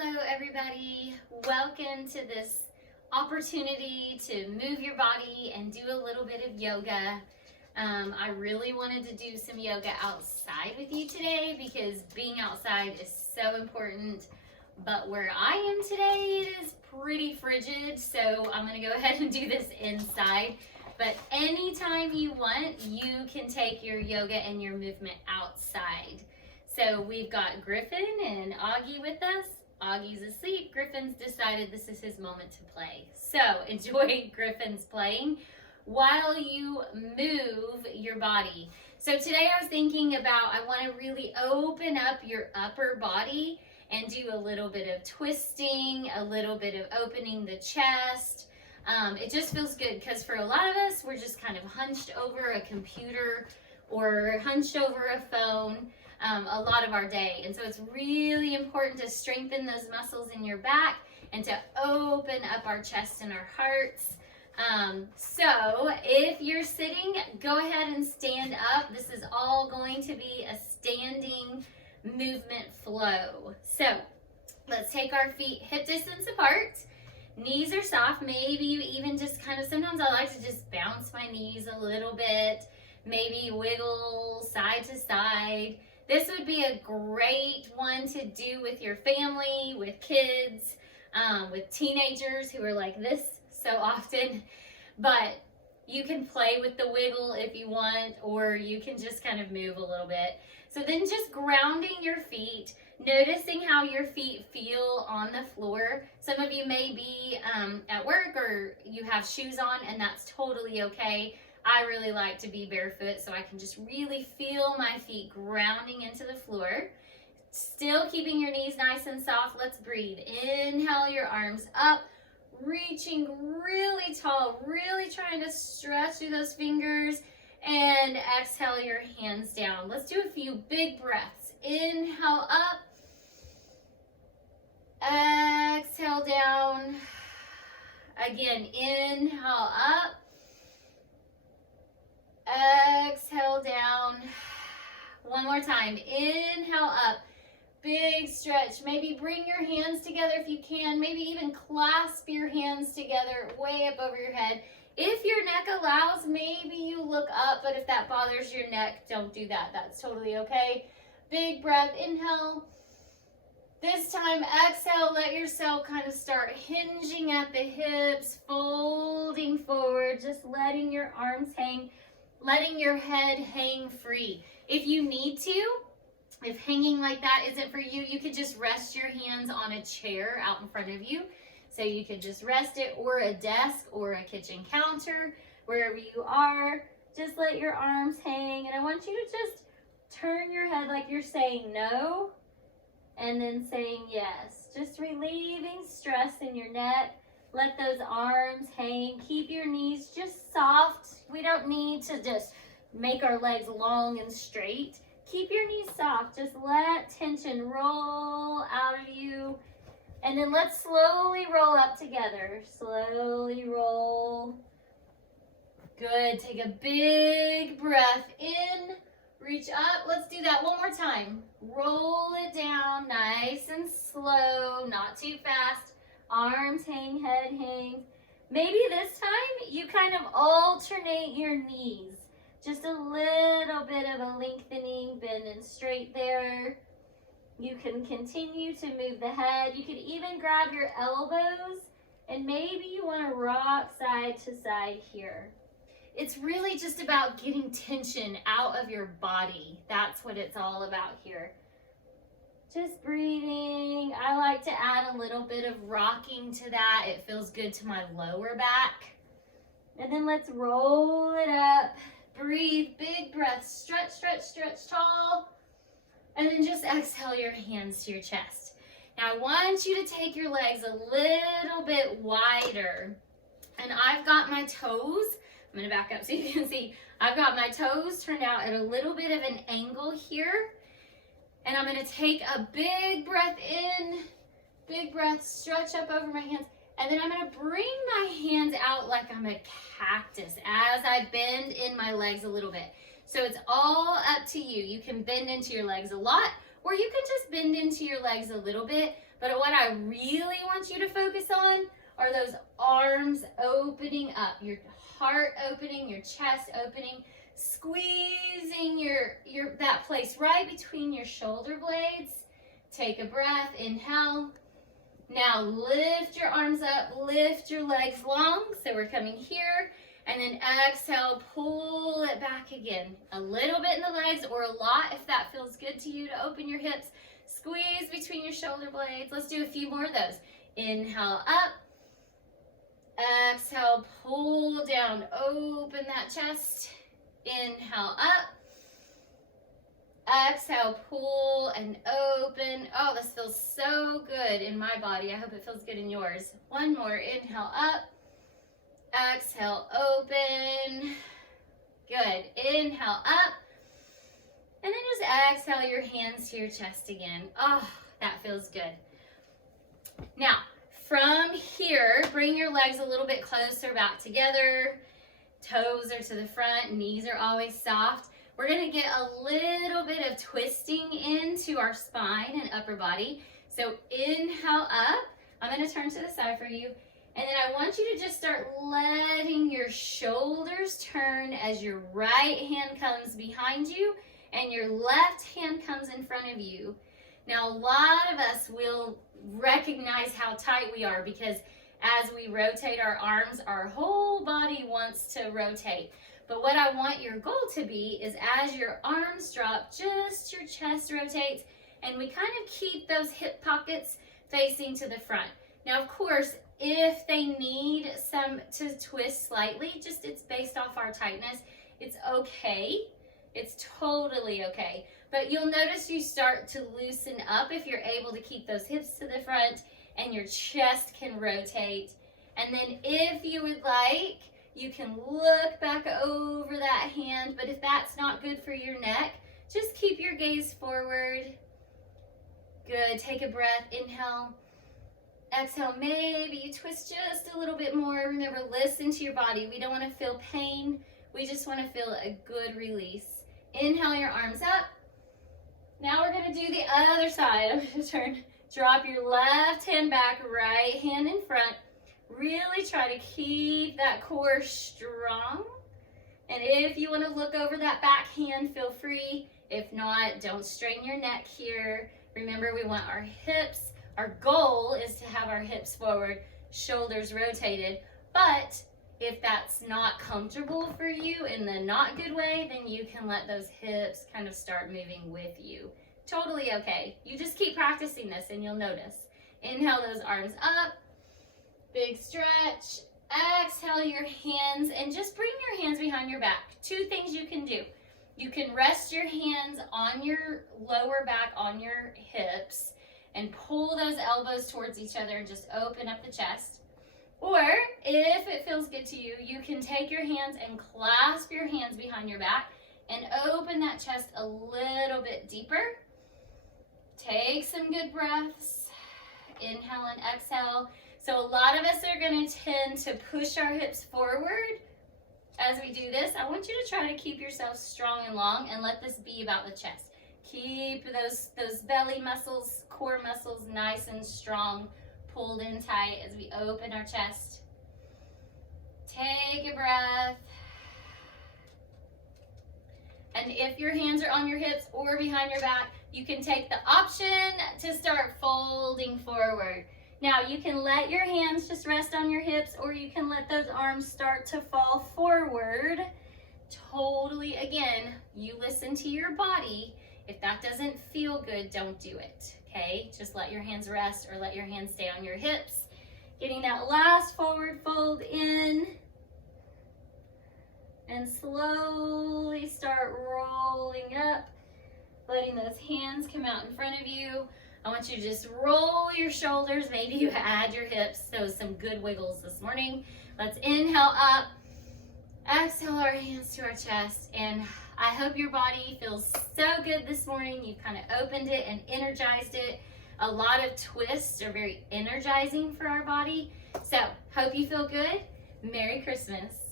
Hello everybody, welcome to this opportunity to move your body and do a little bit of yoga. I really wanted to do some yoga outside with you today because being outside is so important, but where I am today it is pretty frigid, so I'm going to go ahead and do this inside. But anytime you want, you can take your yoga and your movement outside. So we've got Griffin and Augie with us. Augie's asleep. Griffin's decided this is his moment to play. So enjoy Griffin's playing while you move your body. So today I was thinking about, I want to really open up your upper body and do a little bit of twisting, a little bit of opening the chest. It just feels good because for a lot of us, we're just kind of hunched over a computer or hunched over a phone a lot of our day. And so it's really important to strengthen those muscles in your back and to open up our chest and our hearts. So if you're sitting, go ahead and stand up. This is all going to be a standing movement flow. So let's take our feet hip distance apart. Knees are soft. Maybe you even just kind of, sometimes I like to just bounce my knees a little bit, maybe wiggle side to side. This would be a great one to do with your family, with kids, with teenagers who are like this so often. But you can play with the wiggle if you want, or you can just kind of move a little bit. So then just grounding your feet, noticing how your feet feel on the floor. Some of you may be at work or you have shoes on, and that's totally okay. I really like to be barefoot so I can just really feel my feet grounding into the floor. Still keeping your knees nice and soft. Let's breathe. Inhale your arms up, reaching really tall, really trying to stretch through those fingers, and exhale your hands down. Let's do a few big breaths. Inhale up, exhale down. Again, inhale up, exhale down. One more time. Inhale up. Big stretch. Maybe bring your hands together if you can. Maybe even clasp your hands together way up over your head. If your neck allows, maybe you look up, but if that bothers your neck, don't do that. That's totally okay. Big breath. Inhale. This time, exhale. Let yourself kind of start hinging at the hips, folding forward, just letting your arms hang, letting your head hang free. If you need to, if hanging like that isn't for you, you could just rest your hands on a chair out in front of you. So you could just rest it, or a desk or a kitchen counter, wherever you are. Just let your arms hang. And I want you to just turn your head like you're saying no and then saying yes. Just relieving stress in your neck. Let those arms hang. Keep your knees just soft. We don't need to just make our legs long and straight. Keep your knees soft. Just let tension roll out of you. And then let's slowly roll up together. Slowly roll. Good. Take a big breath in. Reach up. Let's do that one more time. Roll it down nice and slow, not too fast. Arms hang, head hangs. Maybe this time you kind of alternate your knees. Just a little bit of a lengthening, bending straight there. You can continue to move the head. You could even grab your elbows and maybe you want to rock side to side here. It's really just about getting tension out of your body. That's what it's all about here. Just breathing. I like to add a little bit of rocking to that. It feels good to my lower back. And then let's roll it up. Breathe, big breath. Stretch, stretch, stretch tall. And then just exhale your hands to your chest. Now I want you to take your legs a little bit wider. And I've got my toes, I'm going to back up so you can see. I've got my toes turned out at a little bit of an angle here. And I'm going to take a big breath in, big breath, stretch up over my hands. And then I'm going to bring my hands out like I'm a cactus as I bend in my legs a little bit. So it's all up to you. You can bend into your legs a lot, or or you can just bend into your legs a little bit. But what I really want you to focus on are those arms opening up, your heart opening, your chest opening, squeezing that place right between your shoulder blades. Take a breath, inhale. Now lift your arms up, lift your legs long. So we're coming here, and then exhale, pull it back again. A little bit in the legs, or a lot if that feels good to you, to open your hips. Squeeze between your shoulder blades. Let's do a few more of those. Inhale up. Exhale, pull down, open that chest. Inhale up. Exhale, pull and open. Oh, this feels so good in my body. I hope it feels good in yours. One more. Inhale up. Exhale, open. Good. Inhale up. And then just exhale your hands to your chest again. Oh, that feels good. Now, from here, bring your legs a little bit closer back together. Toes are to the front, knees are always soft. We're going to get a little bit of twisting into our spine and upper body. So inhale up. I'm going to turn to the side for you. And then I want you to just start letting your shoulders turn as your right hand comes behind you and your left hand comes in front of you. Now, a lot of us will recognize how tight we are because as we rotate our arms, our whole body wants to rotate. But what I want your goal to be is as your arms drop, just your chest rotates, and we kind of keep those hip pockets facing to the front. Now, of course, if they need some to twist slightly, just it's based off our tightness, it's okay. It's totally okay. But you'll notice you start to loosen up if you're able to keep those hips to the front and your chest can rotate. And then if you would like, you can look back over that hand. But if that's not good for your neck, just keep your gaze forward. Good. Take a breath. Inhale. Exhale. Maybe you twist just a little bit more. Remember, listen to your body. We don't want to feel pain. We just want to feel a good release. Inhale your arms up. Now we're going to do the other side. I'm going to turn. Drop your left hand back, right hand in front. Really try to keep that core strong. And if you want to look over that back hand, feel free. If not, don't strain your neck here. Remember, we want our hips. Our goal is to have our hips forward, shoulders rotated. But if that's not comfortable for you in the not good way, then you can let those hips kind of start moving with you. Totally okay. You just keep practicing this and you'll notice. Inhale those arms up. Big stretch. Exhale your hands and just bring your hands behind your back. Two things you can do. You can rest your hands on your lower back, on your hips, and pull those elbows towards each other and just open up the chest. Or if it feels good to you, you can take your hands and clasp your hands behind your back and open that chest a little bit deeper. Take some good breaths. Inhale and exhale. So a lot of us are going to tend to push our hips forward as we do this. I want you to try to keep yourself strong and long and let this be about the chest. Keep those belly muscles, core muscles nice and strong, pulled in tight as we open our chest. Take a breath. And if your hands are on your hips or behind your back, you can take the option to start folding forward. Now you can let your hands just rest on your hips, or you can let those arms start to fall forward. Totally, again, you listen to your body. If that doesn't feel good, don't do it, okay? Just let your hands rest or let your hands stay on your hips. Getting that last forward fold in. And slowly start rolling up, letting those hands come out in front of you. I want you to just roll your shoulders. Maybe you add your hips, so some good wiggles this morning. Let's inhale up, exhale our hands to our chest, and I hope your body feels so good this morning. You've kind of opened it and energized it. A lot of twists are very energizing for our body. So, hope you feel good. Merry Christmas.